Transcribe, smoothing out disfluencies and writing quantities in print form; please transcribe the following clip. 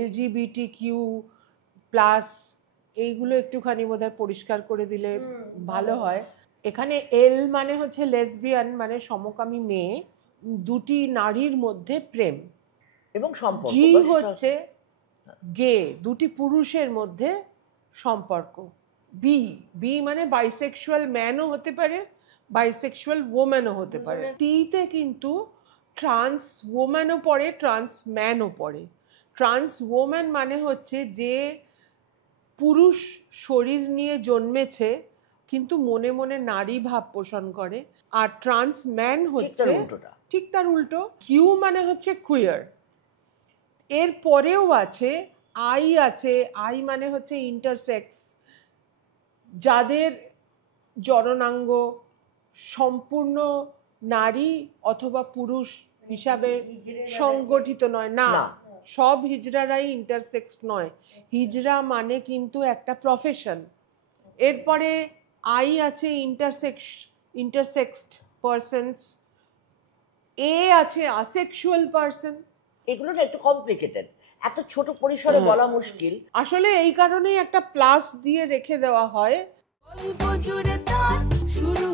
LGBTQ plus এইগুলো একটুখানি বোধহয় পরিষ্কার করে দিলে ভালো হয়। এখানে এল মানে হচ্ছে লেসবিয়ান, মানে সমকামী মেয়ে, দুটি নারীর মধ্যে প্রেম, এবং সম্পর্ক। জি হচ্ছে গে, দুটি পুরুষের মধ্যে সম্পর্ক। বি, বি মানে বাইসেক্সুয়াল ম্যানও হতে পারে, বাইসেক্সুয়াল ওম্যানও হতে পারে। টিতে কিন্তু ট্রান্স ওম্যানও পড়ে, ট্রান্স ম্যানও পড়ে। ট্রান্স ওম্যান মানে হচ্ছে যে পুরুষ শরীর নিয়ে জন্মেছে কিন্তু মনে মনে নারী ভাব পোষণ করে। আর ট্রান্স ম্যান হচ্ছে ঠিক তার উল্টো। কিউ মানে হচ্ছে কুয়ার। এর পরেও আছে আই, আছে আই মানে হচ্ছে ইন্টারসেক্স, যাদের জননাঙ্গ সম্পূর্ণ নারী অথবা পুরুষ হিসাবে সংগঠিত নয়। না, সব হিজড়ারাই ইন্টারসেক্স নয়। হিজড়া মানে কিন্তু একটা প্রফেশন। এরপরে আই আছে ইন্টারসেক্সড পারসনস, এ আছে আসেক্সুয়াল পারসন। এগুলো না একটু কমপ্লিকেটেড, এত ছোট পরিসরে বলা মুশকিল। আসলে এই কারণেই একটা প্লাস দিয়ে রেখে দেওয়া হয়। শুরু